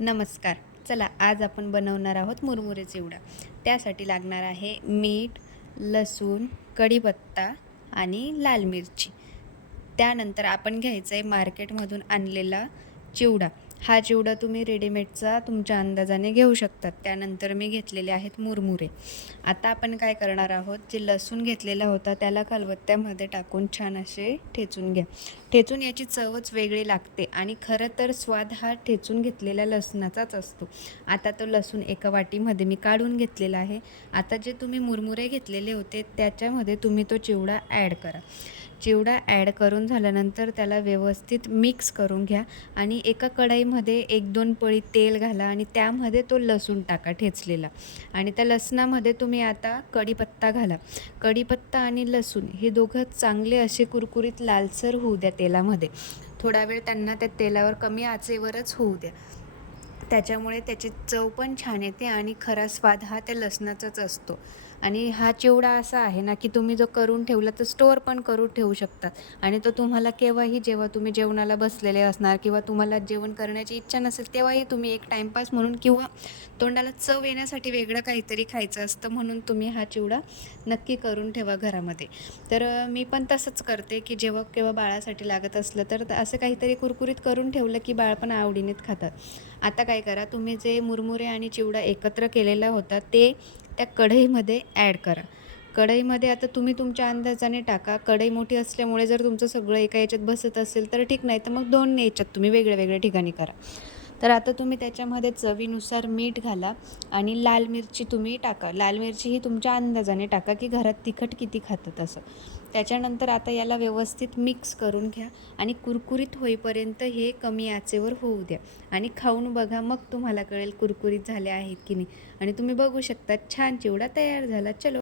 नमस्कार. चला आज आपण बनवणार आहोत मुरमुरे चिवडा. त्यासाठी लागणार आहे मीठ, लसूण, कढीपत्ता आणि लाल मिरची. त्यानंतर आपण घ्यायचं आहे मार्केटमधून आणलेला चिवडा. हा चिवडा तुम्ही रेडीमेडचा तुमच्या अंदाजाने घेऊ शकतात. त्यानंतर मी घेतलेले आहेत मुरमुरे. आता आपण काय करणार आहोत, जे लसूण घेतलेला होता त्याला खलबत्त्यामध्ये टाकून छान असे ठेचून घ्या. ठेचून याची चवच वेगळी लागते आणि खरं तर स्वाद हा ठेचून घेतलेल्या लसणाचाच असतो. आता तो लसूण एका वाटीमध्ये मी काढून घेतलेला आहे. आता जे तुम्ही मुरमुरे घेतलेले होते त्याच्यामध्ये तुम्ही तो चिवडा ॲड करा. चिवडा ॲड करून झाल्यानंतर त्याला व्यवस्थित मिक्स करून घ्या आणि एका कढईमध्ये 1-2 पळी तेल घाला आणि त्यामध्ये तो लसूण टाका ठेचलेला आणि त्या लसणामध्ये तुम्ही आता कढीपत्ता घाला. कढीपत्ता आणि लसूण हे दोघं चांगले असे कुरकुरीत लालसर होऊ द्या तेलामध्ये. थोडा वेळ त्यांना त्या तेलावर कमी आचेवरच होऊ द्या. त्याच्यामुळे त्याची चव पण छान येते आणि खरा स्वाद हा त्या लसणाचाच असतो. आणि हा चिवडा असा आहे ना, की तुम्ही जो करून ठेवला तर स्टोअर पण करून ठेवू शकतात आणि तो तुम्हाला केव्हाही जेव्हा तुम्ही जेवणाला बसलेले असणार किंवा तुम्हाला जेवण करण्याची इच्छा नसेल, तेव्हाही तुम्ही एक टाईमपास म्हणून किंवा तोंडाला चव येण्यासाठी वेगळं काहीतरी खायचं असतं म्हणून तुम्ही हा चिवडा नक्की करून ठेवा घरामध्ये. तर मी पण तसंच करते, की जेव्हा केव्हा बाळासाठी लागत असलं तर असं काहीतरी कुरकुरीत करून ठेवलं, की बाळ पण आवडीनेच खातात. आता काय करा, तुम्ही जे मुरमुरे आणि चिवडा एकत्र केलेला होता ते त्या कढईमध्ये ॲड करा. कढईमध्ये आता तुम्ही तुमच्या अंदाजाने टाका. कढई मोठी असल्यामुळे जर तुमचं सगळं एका याच्यात बसत असेल तर ठीक, नाही तर मग 2 याच्यात तुम्ही वेगळ्या-वेगळ्या ठिकाणी करा. तर आता तुम्ही त्याच्यामध्ये चवीनुसार मीठ घाला आणि लाल मिरची तुम्ही टाका. लाल मिरची ही तुमच्या अंदाजाने टाका, की घरात तिखट किती खातात असं. त्याच्यानंतर आता याला व्यवस्थित मिक्स करून घ्या आणि कुरकुरीत होईपर्यंत हे कमी आचेवर होऊ द्या आणि खाऊन बघा. मग तुम्हाला कळेल कुरकुरीत झाले आहेत की नाही आणि तुम्ही बघू शकता छान चिवडा तयार झाला. चलो.